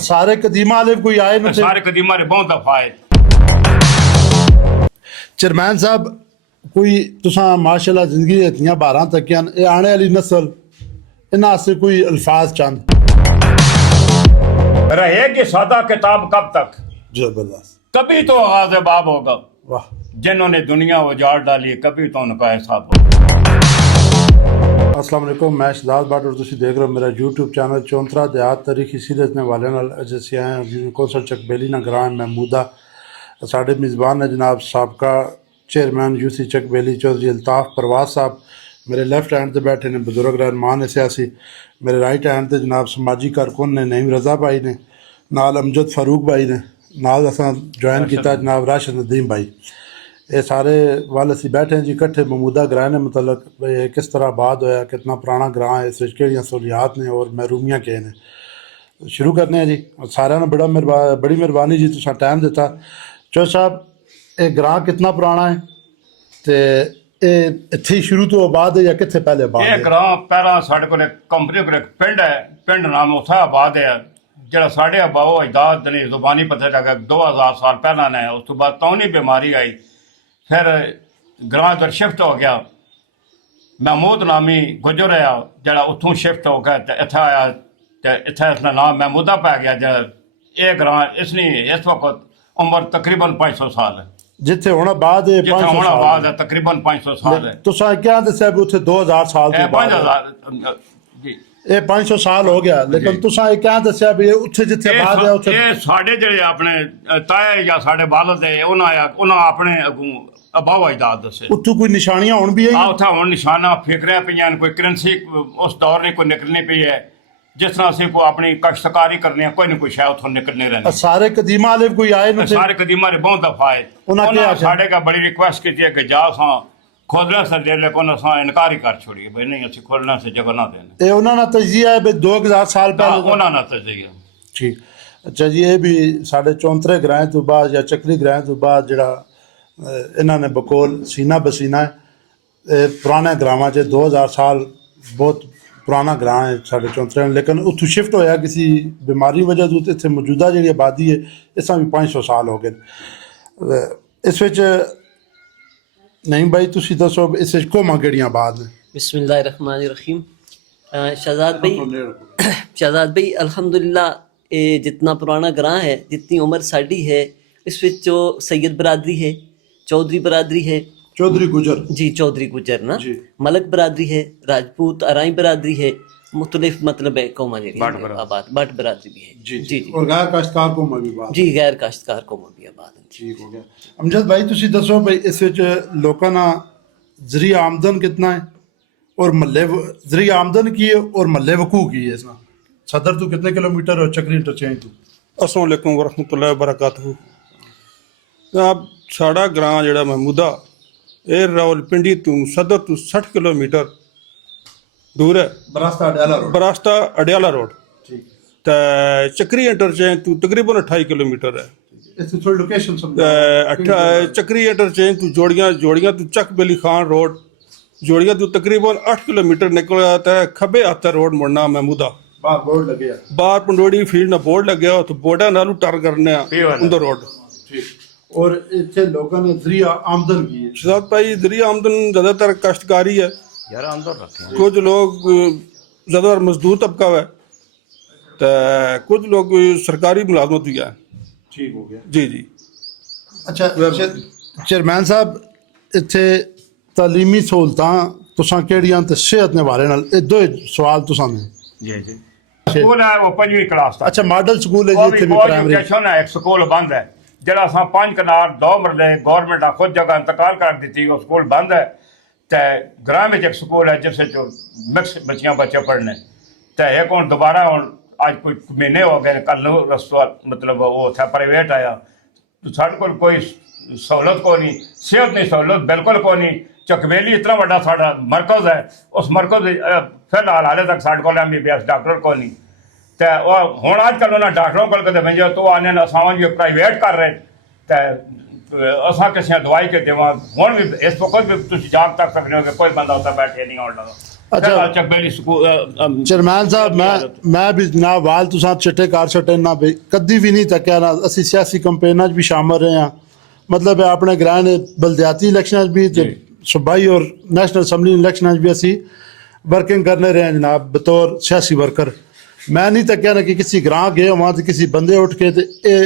सारे कदीमा वाले कोई आए न सारे कदीमा ने बहुत दफा आए। चेयरमैन साहब कोई तुसा माशाल्लाह जिंदगी इतनियां 12 तक आने वाली नस्ल इन्हां से कोई अल्फाज चंद रहेगी सादा किताब कब तक, जबरदस्त, कभी तो आगाज़ बाब होगा। वाह। जिन्होंने दुनिया उजाड़ डाली कभी तो उनका एहसास होगा। अस्सलाम वालेकुम, मैं शहजाद बाट और तुसी देख रहे हो मेरा यूट्यूब चैनल चौंतरा देहात तारीखी सीरीज़ ने वाले नाल अजेंसी आए हैं कौंसल चकबेली ना ग्रां महमूदा। साढ़े मेज़बान ने जनाब साबका चेयरमैन यूसी चकबेली चौधरी अल्ताफ़ परवाज साहब, मेरे लेफ्ट हैंड से बैठे ने बुजुर्ग रहमान सियासी, मेरे राइट हैंड से जनाब समाजी कारकुन ने नईम रज़ा भाई ने, नाल अमजद फारूक भाई ने, नाल असां ज्वाइन किया जनाब राशिद नदीम भाई। ये सारे वाल असी बैठे हैं जी इकट्ठे महमूदा ग्रां ने मतलब किस तरह आबाद होया, कितना पुराना ग्रां है, इस केड़ियां सहूलियात ने और महरूमियां के ने। शुरू करने हैं जी। सारे ने बड़ी मेहरबानी जी तुसां टाइम दिता। चौधरी साहब ये ग्रां कितना पुराना है ते इत्थे शुरू तो आबाद है या कितने पहले आबाद ये है? ग्रां पहला साढ़े को कंपनी को पिंड है, पिंड नाम उत्थे आबाद है जरा साढ़े अबाओ अजदाद ने जुबानी पता लगा 2000 साल पहला ने। उस तो बाद तौनी बीमारी आई, फिर ग्रां इधर शिफ्ट हो गया। महमूद नामी गुजर है जरा उतों शिफ्ट हो गया तो इत्थे आया तो इत्थे इसका नाम महमूदा पै गया। ये ग्रां इसने इस वक्त उम्र तकरीबन 500 साल है। जिथे हुण आबाद है जितना होना आबाद है तकरीबन 500 साल है। तुसां क्या दस्या भी उत्थे 2000 साल तो बाद 5000 जी ये 500 साल हो गया, लेकिन तुसां ये क्या दस्या भी उत्थे जिथे आबाद है उत्थे ये साढ़े जेह्ड़े अपने ताए या साढ़े बालद है उन्हें अपने अगों अबाव अजदाद दस्से। उत्थों कोई निशानियां हुण भी है? उत्थे हुण निशाना फिकरियां पईयां, कोई करंसी उस दौर ने कोई निकलनी पई है। जिस तरह असीं कोई अपनी काश्तकारी करने कोई ना कोई शै उत्थों निकलने रहने। सारे कदीमा वाले कोई आए न? सारे कदीमा ने बहुत दफा आए। उन्होंने साढ़े का बड़ी रिक्वेस्ट की है कि जा असां खोलने से दे, लेकिन असां इनकार ही कर छोड़िए भाई नहीं असीं खोलने से जगह ना देने। ये उन्होंने तजिया है भी 2000 साल पहले उन्होंने तजिया ठीक। अच्छा जी, ये भी साढ़े चौंतरे ग्रां तो बाद या चकरी ग्रां तो बाद जड़ा इन्होंने बकोल सीना बसीना है पुराने ग्रावां च 2000 साल बहुत पुराना ग्रां है साढ़े चौंतरे, लेकिन उत्थों शिफ्ट होया किसी बीमारी वजह तो इत्थे मौजूदा जी आबादी है इसा भी 500 साल हो गए। इस विच नहीं भाई तुसी दसो इस विच कोमा केड़ियां आबाद ने? बिस्मिल्लाहिर्रहमानिर्रहीम। शहजाद भाई अल्हम्दुलिल्लाह ये जितना पुराना ग्रां है, जितनी उम्र साड़ी है, इस विच जो सैयद बरादरी है, चौधरी बरादरी है, चौधरी गुजर जी चौधरी गुजर ना, जी। मलक बरादरी है, राजपूत अराई बरादरी है, मुख्तलिफ मतलब है कौमा जी आबाद, बट बरादरी भी है जी जी और गैर काश्तकार कौमा भी आबाद जी, गैर काश्तकार कौमा भी आबाद है। ठीक हो गया। अमजद भाई तुसी दसो भाई इस विच लोकां दा जरिया आमदन कितना है और महल्ले जरिया आमदन की है और महल्ले वकू की है? इसना सदर तो कितने किलोमीटर और चक्री इंटरचेंज तो? अस्सलाम वालेकुम वरहमतुल्लाहि वबरकातुहू। जनाब साड़ा ग्रां जेड़ा महमूदा ये रावलपिंडी तो सदर तो 60 किलोमीटर दूर है। बरास्ता अडयाला रोड। बरास्ता अडयाला रोड ठीक ते चक्री इंटरचेंज तो तकरीबन 28 किलोमीटर है। इससे थोड़ी लोकेशन चक्री इंटरचेंज तो जोड़ियां तो चक बेली खान रोड, जोड़ियां तो तकरीबन 8 किलोमीटर निकल जाता है। खब्बे आता रोड मुड़ना महमूदा बाहर बोर्ड लगे बाहर पंडोड़ी फील्ड ना बोर्ड लगे तो बोर्डा नालू टर करने उधर रोड। ठीक। और इतने लोगों ने जरिया आमदन की है? शहजाद भाई जरिया आमदन ज़्यादातर काश्तकारी है। यार अंदर रखे कुछ लोग ज़्यादातर मजदूर तबका है तो कुछ लोग सरकारी मुलाजमत भी है। ठीक हो गया जी जी। अच्छा चेयरमैन साहब इत्थे तालीमी सहूलतां तुसां केड़ियां ते सेहत ने बारे नाल दो सवाल तुसां ने? जी जी स्कूल है वो 5वीं क्लास तक। अच्छा मॉडल स्कूल है जी इत्थे भी प्राइमरी? है एक स्कूल बंद है जरा असां 5 कनाल 2 मरले गवर्नमेंट खुद जगह इंतकाल कर दी वो स्कूल बंद है। तो ग्रां में एक स्कूल है जिस मिक्स बच्चियां बच्चे पढ़ने तो एक हूँ दोबारा हूँ अज कोई महीने हो गए कल रस्तों मतलब वो उत्थे प्राइवेट आया तो साढ़े को कोई सहूलत को नहीं, सेहत नहीं सहूलत बिल्कुल को नहीं। चकबेली इतना बड़ा साड़ा मरकज़ है, उस मरकज़ फिलहाल हाले तक साढ़े को MBBS डॉक्टर को नहीं। तो हूँ अजकल उन्होंने डॉक्टरों को कदे भेजो तो आने असां जो प्राइवेट कर रहे तो असां किसी दवाई के देव हूँ भी इस वक्त भी तुम जाग तक सकते हो कि कोई बंदा उत्थे बैठे नहीं आने लगा। अच्छा। चकबेली स्कूल चेयरमैन साहब मैं भी जनाब वाल तुसा चिट्टे कर छटे ना बई कदी भी नहीं तक्या ना असी सियासी कंपेनां च भी शामिल रहे हैं मतलब है अपने ग्रां ने बलदियाती इलेक्शन भी ते सूबाई और नेशनल असम्बली इलेक्शन भी असी वर्किंग करने रहे हैं जनाब बतौर सियासी वर्कर मैं नहीं तक्या ना कि किसी ग्रां गए वहाँ तो किसी बंदे उठ के ते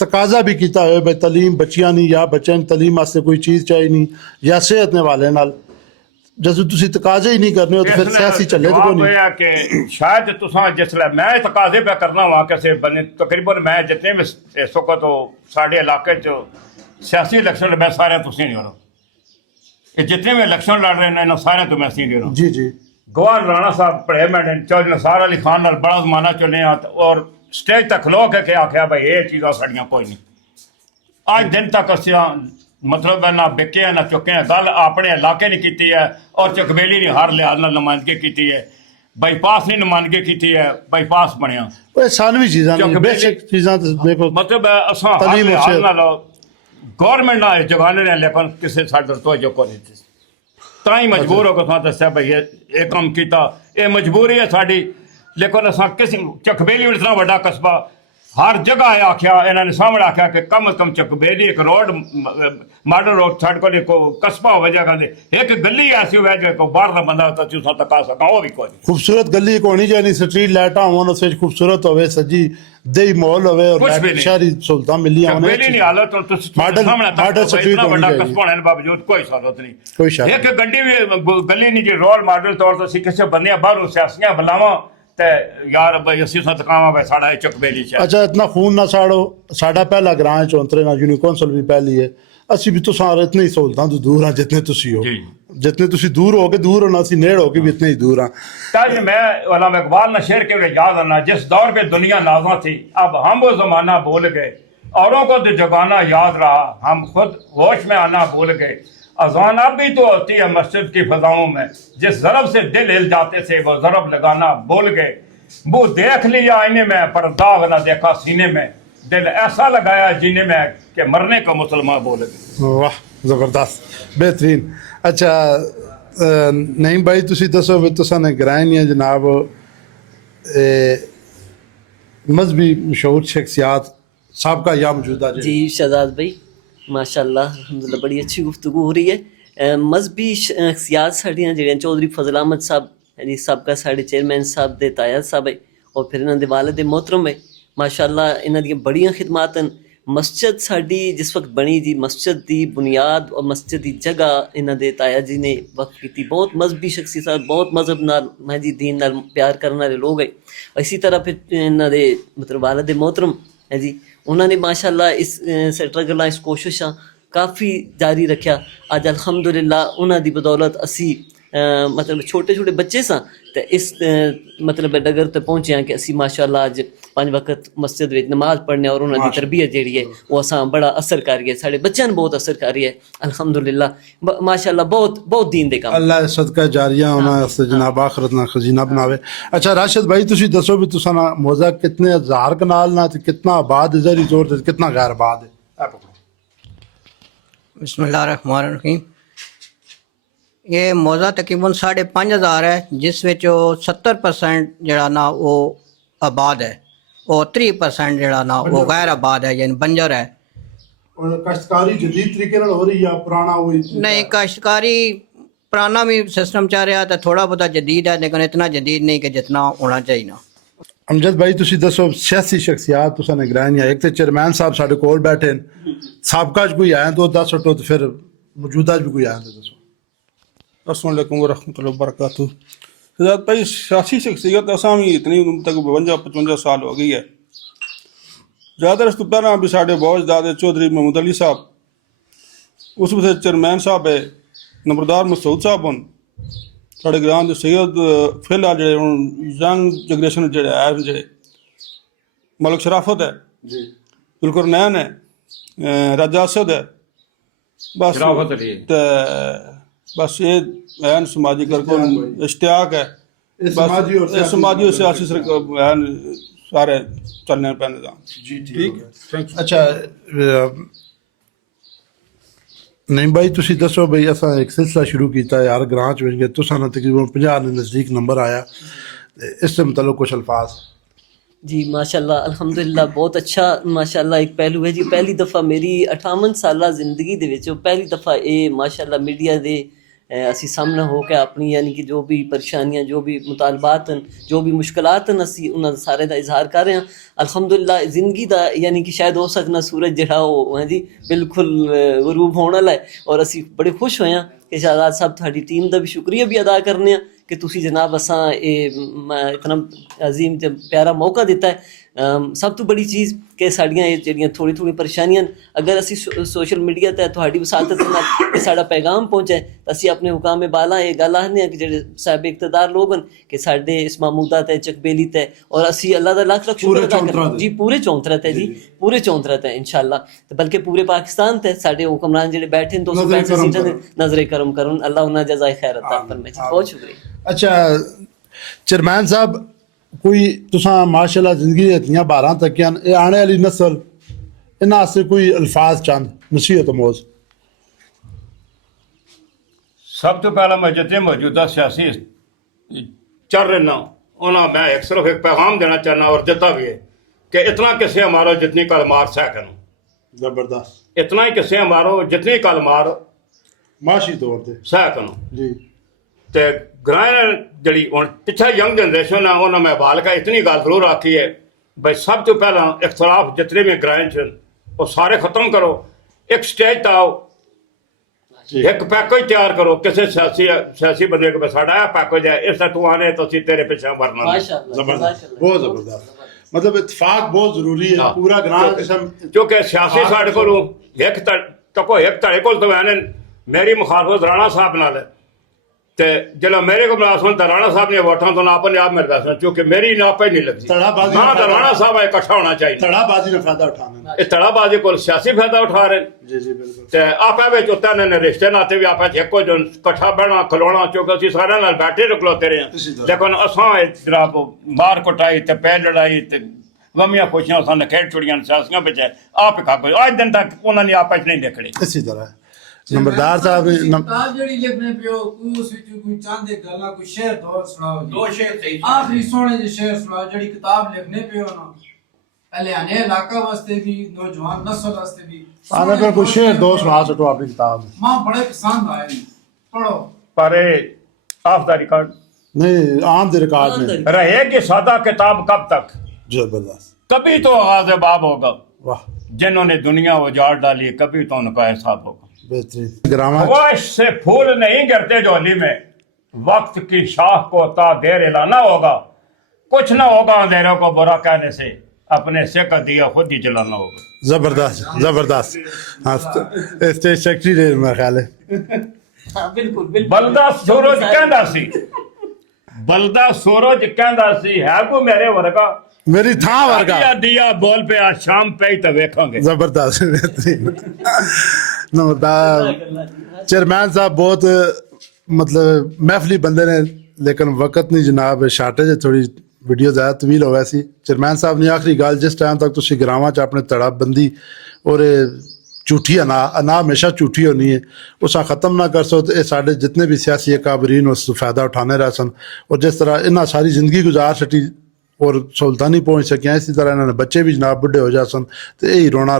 तकाजा भी किया हो भाई तलीम बच्चियां नहीं या बच्चों तलीम वास्ते कोई चीज़ चाहिए नहीं या सेहत ने वाले नाल ਜਦੋਂ ਤੁਸੀਂ ਤਕਾਜ਼ੇ ਹੀ ਨਹੀਂ ਕਰਨੇ ਹੋ ਤਾਂ ਫਿਰ ਸਿਆਸੀ ਚੱਲੇ ਤੇ ਕੋਈ ਜਵਾਬ ਨਹੀਂ ਇਹ ਆ ਕਿ ਸ਼ਾਇਦ ਤੁਸੀਂ ਜਿਸਲੇ ਮੈਂ ਤਕਾਜ਼ੇ ਪਿਆ ਕਰਨਾ ਵਾ ਕਿਸੇ ਬੰਦੇ ਤਕਰੀਬਨ ਮੈਂ ਜਿੰਨੇ ਵੀ ਇਸ ਵਕਤ ਸਾਡੇ ਇਲਾਕੇ 'ਚ ਸਿਆਸੀ ਇਲੈਕਸ਼ਨ ਮੈਂ ਸਾਰਿਆਂ ਤੋਂ ਸੀਨੀਅਰ ਹਾਂ ਇਹ ਜਿੰਨੇ ਵੀ ਇਲੈਕਸ਼ਨ ਲੜ ਰਹੇ ਨੇ ਇਹਨਾਂ ਸਾਰਿਆਂ ਤੋਂ ਮੈਂ ਸੀਨੀਅਰ ਹਾਂ ਜੀ ਜੀ ਗਵਾਰ ਰਾਣਾ ਸਾਹਿਬ ਪੜੇ ਮੈਡਨ ਚੌਧਰੀ ਨਸਾਰ ਅਲੀ ਖਾਨ ਨਾਲ ਬੜਾ ਜ਼ਮਾਨਾ ਚੁਣੇ ਆ ਔਰ ਸਟੇਜ ਤੱਕ ਖਲੋ ਕੇ ਆਖਿਆ ਭਾਈ ਇਹ ਚੀਜ਼ਾਂ ਸਾਡੀਆਂ ਕੋਈ ਨਹੀਂ ਅੱਜ ਦਿਨ ਤੱਕ ਅਸੀਂ मतलब है ना बिके है ना चुके हैं गल अपने इलाके ने की है और चकबेली ने हर लिहाज ਨਾਲ ਨੁਮਾਇੰਦਗੀ की है बाईपास ने ਨੁਮਾਇੰਦਗੀ की है बाईपास बनया ਉਹ ਸਾਨਵੀ ਚੀਜ਼ਾਂ ਨੇ ਬੇਸਿਕ ਚੀਜ਼ਾਂ ਤੇ ਦੇਖੋ मतलब असां हर लिहाज ਨਾਲ गवर्नमेंट ना जगाने ने लेकिन किसी साडे तो जो को नहीं ਤਾਂ ਹੀ ਮਜਬੂਰ ਹੋ ਕੇ ਤੁਹਾਨੂੰ ਦੱਸਿਆ ਭਈ ਇਹ ਕੰਮ ਕੀਤਾ ਇਹ ਮਜਬੂਰੀ ਹੈ ਸਾਡੀ ਲੇਕਿਨ ਅਸਾਂ ਕਿਸੇ ਚਕਬੇਲੀ ਵਿੱਚ ਇਤਨਾ ਵੱਡਾ ਕਸਬਾ हर जगह आख्या इन्होंने सामने आख्या कि कम अज कम चकबेली एक रोड मॉडल रोड साढ़े को कस्बा हो जगह दे एक गली ऐसी हो जो बाहर का बंदा तका सका वो भी कोई खूबसूरत गली को होनी चाहिए स्ट्रीट लाइटा होन उस खूबसूरत होवे सजी देई माहौल होवे और शहरी सहूलतां मिली होने चकबेली नहीं हालत तो मॉडल स्ट्रीट इतना बड़ा होनी कस्बा होने बावजूद कोई सहूलत नहीं कोई शक एक गड्डी भी गली नहीं जी रोल मॉडल तौर पर किसी बंदे बाहरों सियासियां बुलावा ते यार भाई असी सदकावा भाई साड़ा चकबेली है अच्छा इतना खून ना साड़ो साडा पहला ग्रां चौंतरे ना यूनियन कौंसल भी पहली है ਅਸੀਂ ਵੀ ਤੁਸੀਂ ਇਤਨੇ ਹੀ ਸਹੂਲਤਾਂ ਤੋਂ ਦੂਰ ਆ ਜਿੰਨੇ ਤੁਸੀਂ ਹੋ जितने ਤੁਸੀਂ दूर हो के दूर होना सी नेड़ हो के भी इतने ही दूर हैं ताज मैं वाला इकबाल ना शेर के याद आना जिस दौर पे दुनिया नाज़ा थी अब हम वो जमाना भूल गए औरों को तो जगाना याद रहा हम खुद होश में आना भूल गए अजान अब भी तो होती है मस्जिद की फजाओं में जिस ज़रब से दिल हिल जाते थे वो ज़रब लगाना भूल गए वो देख लिया आईने में पर दाग ना देखा सीने में दिल ऐसा लगाया जीने में कि मरने का मुसलमान बोल गए वाह ज़बरदस्त बेहतरीन अच्छा नहीं भाई तुसी दसो भी तुसा ने ग्रां नहीं है जनाब मजहबी मशहूर शख्सियात सबका या मौजूदा जी शहजाद भाई माशाल्लाह अल्हम्दुलिल्लाह बड़ी अच्छी गुफ्तगू हो रही है मजहबी शख्सियात साड़ियां जेहड़ियां चौधरी फजल अहमद साहब जी सबका साढ़े चेयरमैन साहब दे ताया साहब है और फिर इन्हों के वालिद मोहतरम है माशाल्लाह इन्हों दी बड़ियां खिदमात हैं मस्जिद साड़ी जिस वक्त बनी जी मस्जिद की बुनियाद और मस्जिद की जगह इन्हों के ताया जी ने वक्त की बहुत मजहबी शख्सियत बहुत मजहब नाल मैं जी दीन नाल प्यार करने वाले लोग है इसी तरह फिर इन्हों के मतलब वालिद मोहतरम है जी उन्होंने माशाल्लाह इस स्ट्रगल इस कोशिशा काफ़ी जारी रखा अज अल्हम्दुलिल्लाह उन्हों की बदौलत असी मतलब छोटे छोटे बच्चे सां ते इस मतलब डगर तक पहुंचे हैं कि असी माशाल्लाह अज 5 वक्त मस्जिद में नमाज पढ़ने और उन्होंने तरबियत जी है वो असा बड़ा असर कर रही है साढ़े बच्चों ने बहुत असर कर रही है अल्हम्दुलिल्लाह माशाल्लाह बहुत बहुत दीन दे काम अल्लाह सदका जारिया होना से जनाब आखिरत ना खजीना बनावे अच्छा राशिद भाई तुसी दसो भी तुसा ना मौजा कितने हजार कनाल ना ते कितना आबाद इधर जोर ते कितना गैर आबाद है बिस्मिल्लाहिर्रहमानिर्रहीम ये मौजा तकरीबन 5,500 है जिस विच 70% जड़ा ना वो आबाद है और 30% जड़ा ना वो गैर आबाद है यानी बंजर है और काश्तकारी जदीद तरीके नाल हो रही है पुराना वही नहीं काश्तकारी पुराना भी सिस्टम चल रहा है थोड़ा बहुत जदीद है लेकिन इतना जदीद नहीं कि जितना होना चाहिए ना अमजद भाई तुसी दसो सियासी शख्सियात तुसा ने ग्रां एक तो चेयरमैन साहब साडे कोल बैठे साबका च कोई आए तो दस हटो तो फिर मौजूदा भी कोई आए तो दसो अस्सलाम वालेकुम वरहमतुल्लाहि वबरकातुहू शहजाद भाई सियासी शख्सियत असां भी इतनी उम्र तक 52-55 साल हो गई है ज़्यादा रस पहला भी साढ़े बहुत दादे चौधरी महमूद अली साहब उस वक्त चेयरमैन साहब है नंबरदार मसूद साहब हन साढ़े ग्रां के सैयद फिलहाल जो यंग जनरेशन जो है जो मलिक शराफत है जुल्करनैन है राजा असद है बस बस ये ऐन समाजी करके इश्तियाक है बस समाजी और सियासी सारे चलने पे निज़ाम जी ठीक है अच्छा ਨਹੀਂ ਬਾਈ ਤੁਸੀਂ ਦੱਸੋ ਬਈ ਅਸਾਂ ਇੱਕ ਸਿਲਸਿਲਾ ਸ਼ੁਰੂ ਕੀਤਾ ਯਾਰ ਗ੍ਰਾਂ ਚ ਵਿੱਚ ਤੁਸਾਂ ਨਾਲ ਤਕਰੀਬਨ 50 ਦੇ ਨਜ਼ਦੀਕ ਨੰਬਰ ਆਇਆ ਤੇ ਇਸ ਦੇ ਮੁਤਲਕ ਕੁਝ ਅਲਫਾਜ਼ जी माशाल्लाह अल्हम्दुलिल्लाह बहुत अच्छा माशाल्लाह एक पहलू है जी पहली दफ़ा मेरी 58 साला ज़िंदगी दे विच पहली दफ़ा ये माशाल्लाह मीडिया दे ਅਸੀਂ ਸਾਹਮਣੇ ਹੋ ਕੇ ਆਪਣੀ ਯਾਨੀ ਕਿ ਜੋ ਵੀ ਪਰੇਸ਼ਾਨੀਆਂ ਜੋ ਵੀ ਮੁਤਾਲਬਾਤ ਹਨ ਜੋ ਵੀ ਮੁਸ਼ਕਲਾਤ ਹਨ ਅਸੀਂ ਉਹਨਾਂ ਦਾ ਸਾਰੇ ਦਾ ਇਜ਼ਹਾਰ ਕਰ ਰਹੇ ਹਾਂ ਅਲਹਮਦੁਲਿਲਾ ਜ਼ਿੰਦਗੀ ਦਾ ਯਾਨੀ ਕਿ ਸ਼ਾਇਦ ਹੋ ਸਕਦਾ ਸੂਰਜ ਜਿਹੜਾ ਉਹ ਹੈ ਜੀ ਬਿਲਕੁਲ ਗਰੂਬ ਹੋਣ ਵਾਲਾ ਹੈ ਔਰ ਅਸੀਂ ਬੜੇ ਖੁਸ਼ ਹੋਏ ਹਾਂ ਕਿ ਸ਼ਾਹਜ਼ਾਦ ਸਾਹਿਬ ਤੁਹਾਡੀ ਟੀਮ ਦਾ ਵੀ ਸ਼ੁਕਰੀਆ ਵੀ ਅਦਾ ਕਰਨੇ ਆ ਕਿ ਤੁਸੀਂ ਜਨਾਬ ਅਸਾਂ ਇਹ ਇਤਨਾ ਅਜ਼ੀਮ ਤੇ ਪਿਆਰਾ ਮੌਕਾ ਦਿੱਤਾ ਹੈ ਸਭ ਤੋਂ ਬੜੀ ਚੀਜ਼ ਕਿ ਸਾਡੀਆਂ ਇਹ ਜਿਹੜੀਆਂ ਥੋੜ੍ਹੀ ਪਰੇਸ਼ਾਨੀਆਂ ਅਗਰ ਅਸੀਂ ਸੋਸ਼ਲ ਮੀਡੀਆ 'ਤੇ ਤੁਹਾਡੀ ਵਸਾਤਤ ਨਾਲ ਇਹ ਸਾਡਾ ਪੈਗਾਮ ਪਹੁੰਚੇ ਤਾਂ ਅਸੀਂ ਆਪਣੇ ਹੁਕਾਮ ਬਾਲਾ ਇਹ ਗੱਲ ਆਖਦੇ ਹਾਂ ਕਿ ਜਿਹੜੇ ਸਾਹਿਬ ਇਕਤਦਾਰ ਲੋਕ ਹਨ ਕਿ ਸਾਡੇ ਇਸ ਮਾਮੂਦਾ 'ਤੇ ਚਕਬੇਲੀ 'ਤੇ ਔਰ ਅਸੀਂ ਅੱਲਾ ਦਾ ਲੱਖ ਸ਼ੁਕਰ ਅਦਾ ਕਰਦੇ ਜੀ ਪੂਰੇ ਚੌਂਤਰਾ 'ਤੇ ਜੀ ਪੂਰੇ ਚੌਂਤਰਾ 'ਤੇ ਇਨਸ਼ਾਅੱਲਾ ਤੇ ਬਲਕਿ ਪੂਰੇ ਪਾਕਿਸਤਾਨ 'ਤੇ ਸਾਡੇ ਹੁਕਮਰਾਨ ਜਿਹੜੇ ਬੈਠੇ ਨੇ 265 ਸੀਟਾਂ ਦੇ ਨਜ਼ਰੇ ਕਰਮ ਕਰਨ ਅੱਲਾ ਉਹਨਾਂ ਜਜ਼ਾਏ ਖੈਰ ਅਤਾ ਫਰਮਾਏ ਬਹੁਤ ਸ਼ੁਕਰੀਆ अच्छा चेयरमैन साहब कोई तुसां माशाल्लाह जिंदगी इतनियां 12 तक ये आने वाली नस्ल इन्हां आस्ते कोई अल्फाज चंद नसीहत मोज सब तो पहला मैं जितने मौजूदा सियासी चल रहे ना उन्हें मैं एक सिर्फ एक पैगाम देना चाहना और देता भी है कि इतना किस्से मारो जितनी कल मार सकन जबरदस्त इतना ही किस्से मारो जितनी कल मार माशी तौर पे सकन जी ਤੇ ਗ੍ਰਾਂ ਜਿਹੜੀ ਹੁਣ ਪਿੱਛੇ ਯੰਗ ਜਨਰੇਸ਼ਨ ਆ ਉਹਨਾਂ ਮੈਂ ਬਾਲ ਕੇ ਇਤਨੀ ਗੱਲ ਜ਼ਰੂਰ ਆਖੀ ਹੈ ਬਈ ਸਭ ਤੋਂ ਪਹਿਲਾਂ ਇਖਤਲਾਫ ਜਿਤਨੇ ਵੀ ਗ੍ਰਾਂ ਚ ਉਹ ਸਾਰੇ ਖਤਮ ਕਰੋ ਇੱਕ ਸਟੇਜ ਤੇ ਆਓ ਇੱਕ ਪੈਕੇਜ ਤਿਆਰ ਕਰੋ ਕਿਸੇ ਸਿਆਸੀ ਬੰਦੇ ਕੋਲ ਸਾਡਾ ਇਹ ਪੈਕੇਜ ਹੈ ਇਸ ਤੂੰ ਆਨੇ ਤਾਂ ਅਸੀਂ ਤੇਰੇ ਪਿੱਛੇ ਵਰਨਾ ਮਾਸ਼ਾਅੱਲਾ जबरदस्त बहुत जबरदस्त मतलब इत्तेफाक बहुत जरूरी है पूरा ग्रां किस्म ਕਿਉਂਕਿ ਸਿਆਸੀ ਸਾਡੇ ਕੋਲੋਂ ਇੱਕ ਤੱਕੋ ਇੱਕ ਧੜੇ ਕੋਲ ਤੋਂ ਆਨੇ ਮੇਰੀ ਮੁਖਾਲਫਤ ਰਾਣਾ ਸਾਹਿਬ ਨਾਲ ਹੈ ਤੇ ਜਿਹੜਾ ਮੇਰੇ ਕੋਲ ਮਲਾਸਮਨ ਰਾਣਾ ਸਾਹਿਬ ਨੇ ਵੋਟਾਂ ਤੋਂ ਆਪਣੇ ਆਪ ਮੇਰੇ ਦੱਸਣਾ ਕਿਉਂਕਿ ਮੇਰੀ ਨਾਪੇ ਨਹੀਂ ਲੱਗਦੀ ਧੜਾਬਾਜ਼ੀ ਹਾਂ ਤਾਂ ਰਾਣਾ ਸਾਹਿਬ ਇਕੱਠਾ ਹੋਣਾ ਚਾਹੀਦਾ धड़ाबाजी का फायदा उठाना ਇਹ ਧੜਾਬਾਜ਼ੀ ਕੋਲ ਸਿਆਸੀ ਫਾਇਦਾ ਉਠਾ ਰਹੇ जी जी बिल्कुल ਤੇ ਆਪੇ ਵਿੱਚ ਉੱਤਾਂ ਨੇ ਰਿਸ਼ਤੇ ਨਾਤੇ ਵੀ ਆਪੇ ਇੱਕੋ ਜਨ ਇਕੱਠਾ ਬਹਿਣਾ ਖਲੋਣਾ ਕਿਉਂਕਿ ਅਸੀਂ ਸਾਰਿਆਂ ਨਾਲ ਬੈਠੇ ਰੁਕਲੋਤੇ ਰਹੇ ਹਾਂ ਲੇਕਿਨ ਅਸਾਂ ਜਨਾਬ ਮਾਰ ਕੁਟਾਈ ਤੇ ਪੈ ਲੜਾਈ ਤੇ ਗਮੀਆਂ ਖੁਸ਼ੀਆਂ ਅਸਾਂ ਨੇ ਖੇਡ ਛੁੜੀਆਂ ਸਿਆਸੀਆਂ ਵਿੱਚ ਆਪ ਖਾਬ ਅੱਜ ਦਿਨ ਤੱਕ ਉਹਨਾਂ ਨੇ ਆਪਸ ਨਹੀਂ ਦੇਖੜੇ इसी तरह नंबरदार साहब किताब जड़ी लिखने पियो उस विच कोई चांदे गल्ला कोई शेर दो सुनाओ दो शेर सही आखिरी सोने जे शेर सुनाओ जड़ी किताब लिखने पियो ना पहले आने इलाका वास्ते भी नौजवान नस्ल वास्ते भी आने पर कुछ शेर दो सुना सको अपनी किताब मां बड़े पसंद आए पढ़ो पर आफ दा रिकॉर्ड नहीं आम दे रिकॉर्ड में रहेगी सादा किताब कब तक जबरदस्त कभी तो आगाज बाब होगा वाह जिन्होंने दुनिया उजाड़ डाली कभी तो उनका एहसास होगा बेहतरीन ग्रामा ख्वाहिश से फूल नहीं गिरते झोली में वक्त की शाख को ता देर हिलाना होगा कुछ ना होगा अंधेरों को बुरा कहने से अपने से का दिया खुद ही जलाना होगा जबरदस्त जबरदस्त हाँ स्टेज सेक्रेटरी रहे मेरा ख्याल है बिल्कुल बलदा सूरज कहंदा सी बलदा सूरज कहंदा सी है को मेरे वर्गा मेरी थां वर्गा दिया बोल पे आज शाम पे ही तो देखेंगे जबरदस्त बेहतरीन नंबरदार चेयरमैन साहब बहुत मतलब महफली बंदे ने लेकिन वक्त नहीं जनाब शार्टेज है थोड़ी वीडियो ज़्यादा तवील हो वैसी चेयरमैन साहब ने आखिरी गल जिस टाइम तक तुम ग्रावां च अपने धड़ाबंदी और झूठी अना हमेशा झूठी होनी है उस ख़त्म ना कर सो तो साढ़े जितने भी सियासी काबरीन उस फ़ायदा उठाने रह सन और जिस तरह इन्हें सारी ज़िंदगी गुजार छटी और सहूलतां नहीं पहुँच सकियां इसी तरह इन्होंने बच्चे भी जनाब बुढ़े हो जा सन तो यही रोना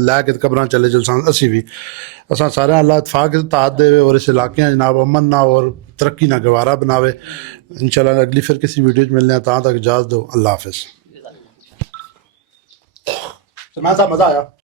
लै के कब्रां चले चल सन असी भी असा सारे अल्लाह इतफाक तात दे और इस इलाके जनाब अमन ना और तरक्की ना गवारा बनावे इंशाल्लाह अगली फिर किसी वीडियो में मिलने हैं तक इजाज़त दो अल्लाह हाफिज़। मज़ा आया।